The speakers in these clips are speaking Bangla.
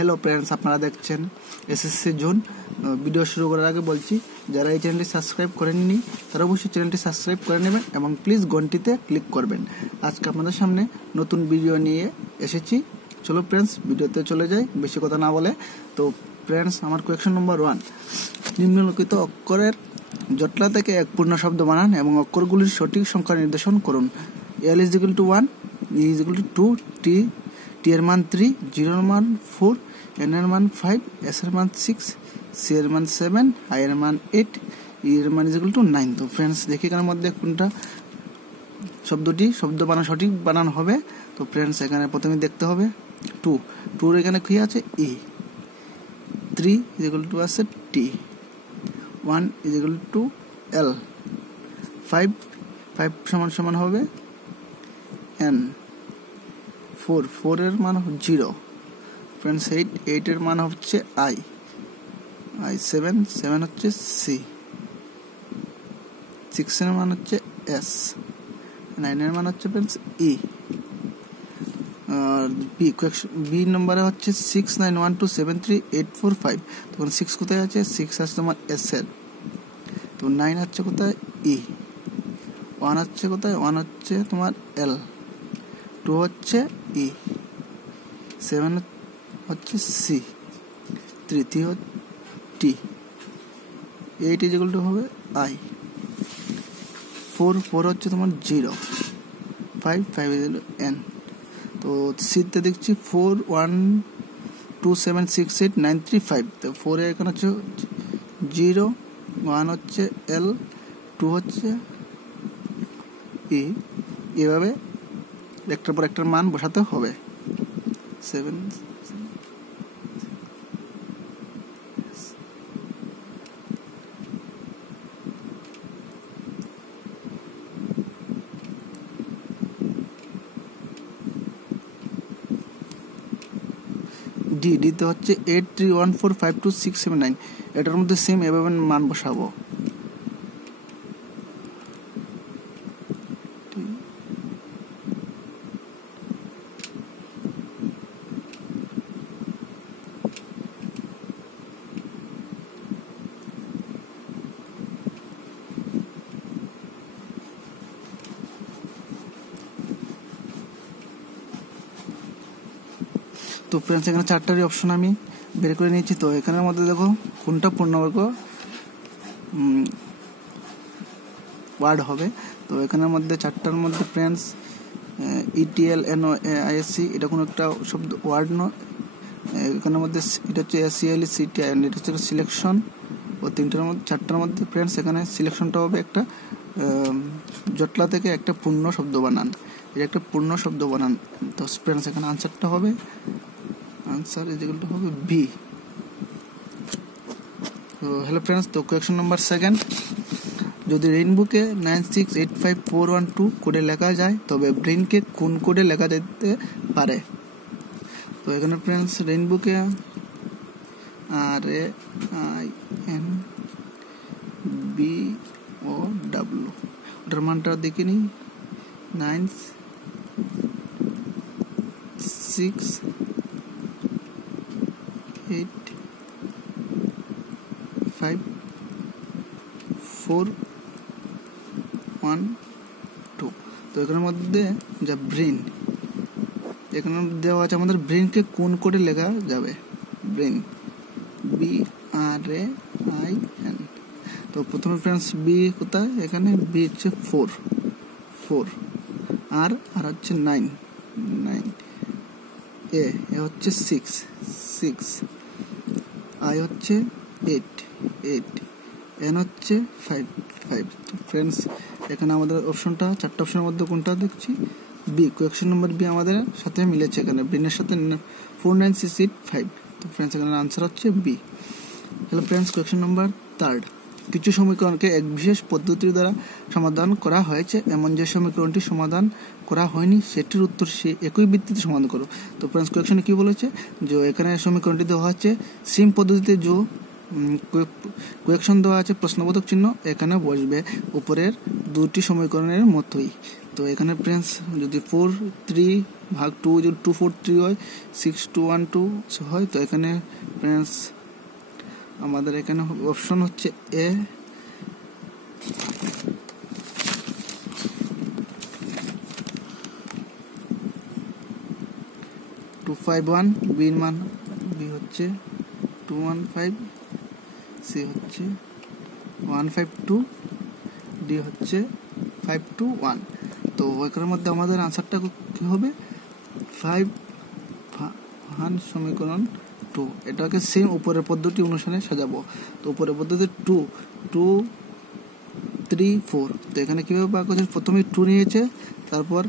হ্যালো ফ্রেন্ডস, আপনারা দেখছেন এসএসসি জোন। ভিডিও শুরু করার আগে বলছি, যারা এই চ্যানেলটি সাবস্ক্রাইব করেননি তারা অবশ্যই চ্যানেলটি সাবস্ক্রাইব করে নেবেন এবং প্লিজ ঘন্টিতে ক্লিক করবেন। আজকে আপনাদের সামনে নতুন ভিডিও নিয়ে এসেছি। চলো ফ্রেন্ডস, ভিডিওতে চলে যাই বেশি কথা না বলে। তো ফ্রেন্ডস, আমার কোয়েকশন নম্বর 1, নিম্নলিখিত অক্ষরের জটলা থেকে এক পূর্ণ শব্দ বানান এবং অক্ষরগুলির সঠিক সংখ্যা নির্দেশন করুন। L is equal to 1, E is equal to 2, T এর মান 3, 0 এর মান 4, N এর মান 5, S এর মান 6, C এর মান 7, I এর মান 8, E এর মান is equal to 9। তো ফ্রেন্ডস, দেখি এখানের মধ্যে কোনটা শব্দ বানান সঠিক বানান হবে। তো ফ্রেন্ডস, এখানে প্রথমে দেখতে হবে 2 এখানে কি আছে E, 3 is equal to আছে T, 1 is equal to L, 5 সমান হবে N, 4 এর মান 0, ফ্রেন্ডস 8 এর মান হচ্ছে I, 7 হচ্ছে C, 6 এর মান হচ্ছে S, 9 এর মান হচ্ছে ফ্রেন্ডস E। আর বি নম্বরে হচ্ছে 6 9 1 2 7 3 8 4 5। তখন 6 কোথায় আছে? 6 আছে তোমার S এর। তো 9 আছে কোথায়? E। 1 আছে কোথায়? 1 হচ্ছে তোমার L, 2 হচ্ছে E, 7 হচ্ছে C, 3 হচ্ছে T, 8 is equal to হবে I, 4 হচ্ছে তোমার 0, 5 is equal to N। তো সিতে দেখছি 4 1 2 7 6 8 9 3 5। তো 4 এর এখানে হচ্ছে 0, 1 হচ্ছে L, 2 হচ্ছে E। এভাবে একটার পর একটার মান বসাতে হবে। 7 ডিতে হচ্ছে 8 3 1 4 5 2 6 7 9। এটার মধ্যে সেম এভাবে মান বসাবো। তো ফ্রেন্ডস, এখানে 4টারই অপশন আমি বের করে নিয়েছি। তো এখানের মধ্যে দেখো কোনটা পূর্ণবর্গ ওয়ার্ড হবে। তো এখানের মধ্যে 4টার মধ্যে ফ্রেন্ডস ETL NOAISC এটা কোনো একটা শব্দ ওয়ার্ড নয়। এখানের মধ্যে এটা হচ্ছে SCL CTI, এটা হচ্ছে সিলেকশন। ও 4টার মধ্যে ফ্রেন্ডস এখানে সিলেকশনটা হবে একটা জটলা থেকে একটা পূর্ণ শব্দ বানান। এটা একটা পূর্ণ শব্দ বানান। তো ফ্রেন্ডস, এখানে আনসারটা হবে আনসার ইজ ইকুয়াল টু হবে বি। তো হ্যালো ফ্রেন্ডস, তো কোয়েকশন নাম্বার 2, যদি রেইনবুকে 9685412 কোডে লেখা যায় তবে ব্রেইনকে কোন কোডে লেখা যেতে পারে? তো এখানে ফ্রেন্ডস রেইনবুকে RAINBOW ওটার মানটা দেখে নিই। 9 6 8 5 4 1 2। তো এখানের মধ্যে যা ব্রেন এখানে দেওয়া আছে, আমাদের ব্রেনকে কোন কোডে লেখা যাবে? Brain BRAIN। তো প্রথমে ফ্রেন্ডস বি কোথায়? এখানে বি হচ্ছে 4 আর হচ্ছে 9 এ হচ্ছে 6 I হচ্ছে 8 N হচ্ছে 5। তো ফ্রেন্ডস, এখানে আমাদের অপশনটা 4টা অপশনের মধ্যে কোনটা দেখছি? বি। কোয়েকশন নম্বর বি আমাদের সাথে মিলেছে, এখানে ব্রেনের সাথে 4 9 6 8 5। তো ফ্রেন্ডস, এখানে আনসার হচ্ছে B. Hello friends, question number 3, কিছু সমীকরণকে এক বিশেষ পদ্ধতির দ্বারা সমাধান করা হয়েছে, এমন যে সমীকরণটি সমাধান করা হয়নি সেটির উত্তর সে একই ভিত্তিতে সমাধান করো। তো ফ্রেন্ডস, কোয়েকশনে কি বলেছে? যে এখানে সমীকরণটি দেওয়া হচ্ছে সেম পদ্ধতিতে, যে কোয়েকশন দেওয়া আছে প্রশ্নবোধক চিহ্ন এখানে বসবে উপরের দুটি সমীকরণের মতোই। তো এখানে ফ্রেন্ডস যদি 4 3 ভাগ 2 যদি 2 4 3 হয় 6 2 1 2 হয়। তো এখানে ফ্রেন্ডস আমাদের এখানে অপশন হচ্ছে এ 251, বি এর মান বি হচ্ছে 215, সি হচ্ছে 152, ডি হচ্ছে 521। তো এখানের মধ্যে আমাদের আনসারটা কি হবে 5 সমীকরণ 2। এটাকে সেম উপরের পদ্ধতি অনুসারে সাজাবো। তো উপরের পদ্ধতি 2 2 3 4। তো এখানে কিভাবে ভাগ করছে, প্রথমে 2 নিয়েছে, তারপর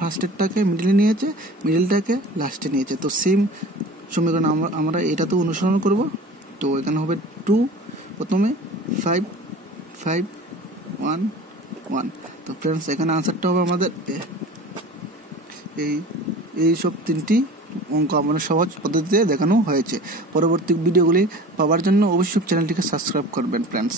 ফার্স্টেরটাকে মিডলে নিয়েছে, মিডলটাকে লাস্টে নিয়েছে। তো সেম সমীকরণ আমরা এটা তো অনুসরণ করব। তো এখানে হবে 2 প্রথমে 5 5 1 1। তো ফ্রেন্ডস এখানে আনসারটা হবে আমাদের এই সব তিনটি অঙ্ক আমাদের সহজ পদ্ধতিতে দেখানো হয়েছে। পরবর্তী ভিডিওগুলি পাওয়ার জন্য অবশ্যই চ্যানেলটিকে সাবস্ক্রাইব করবেন ফ্রেন্ডস।